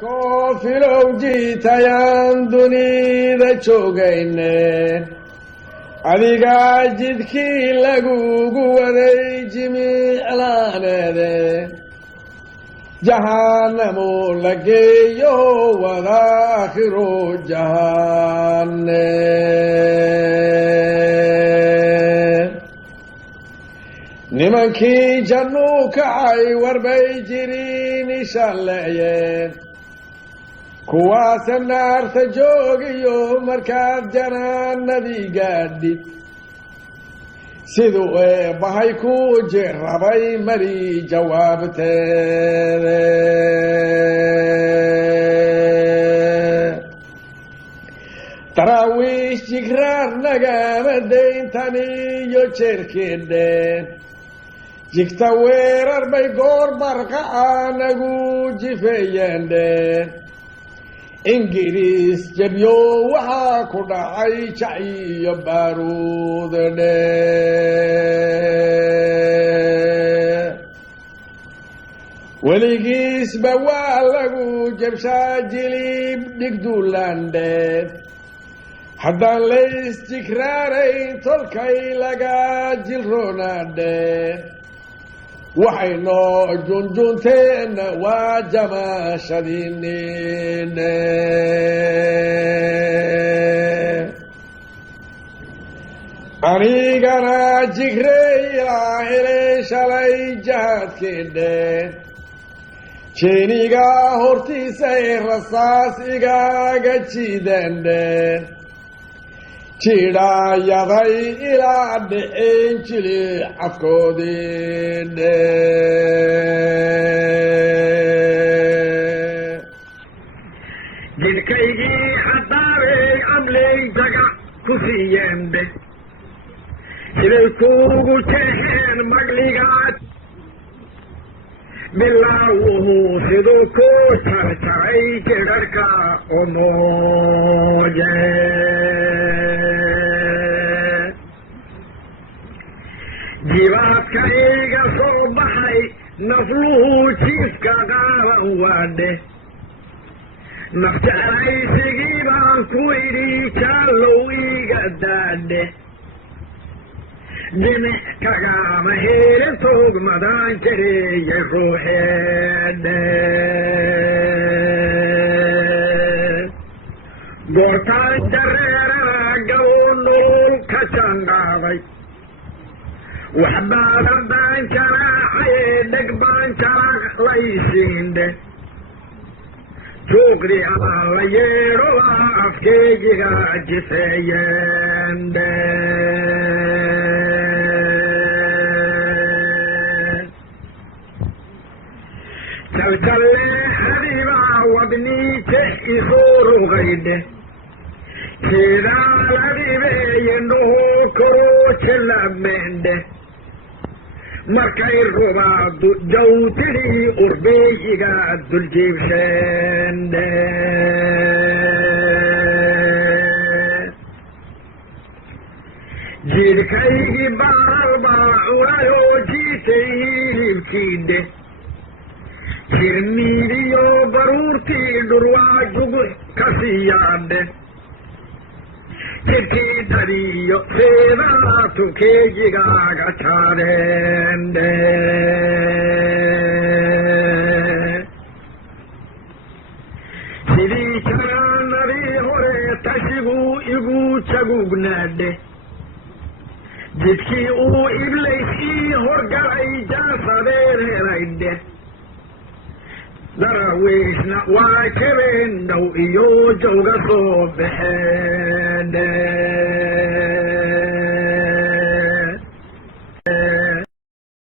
كوفلو جيتيان دنيدا جوغينه adiga jidkii lagugu waday jimiclaanede jahanamo la geeyo wada akhiro jahanne nimankii jannu kacay warbay jiriin ishalleeyeen kuwaasa naarta joogiyo markaad janaanadii gaadhid siduu eebbahay ku jirrabay mari jawaabteede taraawiish jigraar nagama dayntaniyo jeerkeedheen jigta weerar bay goor barqaca nagu jifeeyeendheen ingiriis jabyo waxaa ku dhacay jaciyo baaruudadhe weligiisba waa lagu jabshaa jilib dhigduulandheed haddaan laysjigraarayn tolkay laga jilroonaadheen waxay noo junjunteenna waa jamaashadiinine anigana jigrey ilaa helay shalay jahaadkeedheen jeenigaa hortiisay rasaas igaaga jiideendheen jidhaayaday ilaa dhicin jili cafkoodiidhe jidhkaygii haddaabay amley daga ku siiyeendhe siday kuugu jeexeen magligaad bilaawuhu siduu ku jarjaray jidharka omooje jibaadka iga soo baxay nafluhu jiifka qaadan waadhe nafjeclaysigii baan ku idhi jaallow iga daadhe jimic kagama helin toogmadaan jareeyay ruuxeedhe goortaan jareerana gaboo nolol ka jandhaaday waxbaadan baan jaraacaye dheg baan jaraq laysiindhe juuqdi aan la yeedhoba afkeygiga jifeeyeendhe jaljalleexadibaa wadniite isoo rogaydhe keedaaladibeeyendhahoo koroo jelameendhe markay rubaadu jawtidhii urbeeyiga duljiibsheendhe jidhkaygii baaral baa cunayoo jiitay hilibkiidhe jirniidiyo baruurtii dhurwaa jugux ka siiyaadhe jidhkii dhadiyo seedaa tukeeyigaaga jaadeendhe sidii janaanadii hore tashiguu igu jagugnaadhe jidkii uu iblayskii horgalay jaasadeen helaydhe darawiishna waa kabeen dhow iyo jawga soo baxeendhe